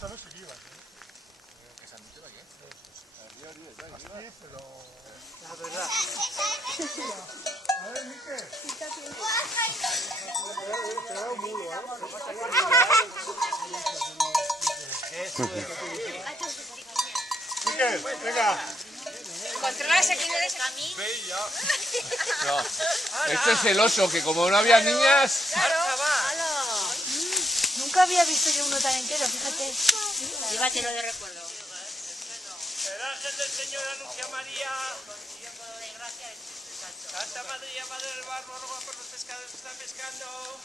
esta noche que iban, ¿Qué se han dicho de aquí? Sí, pero... La verdad. A ver, Miquel. Te da un mudo, Miquel, venga. Controlarse quién eres a mí. No, este es el oso, que como no había niñas... Nunca había visto yo uno tan entero, fíjate. Llévatelo de recuerdo. El ángel del Señor anuncia a María. Santa María, Madre del Barro, ruega por los pescadores que están pescando.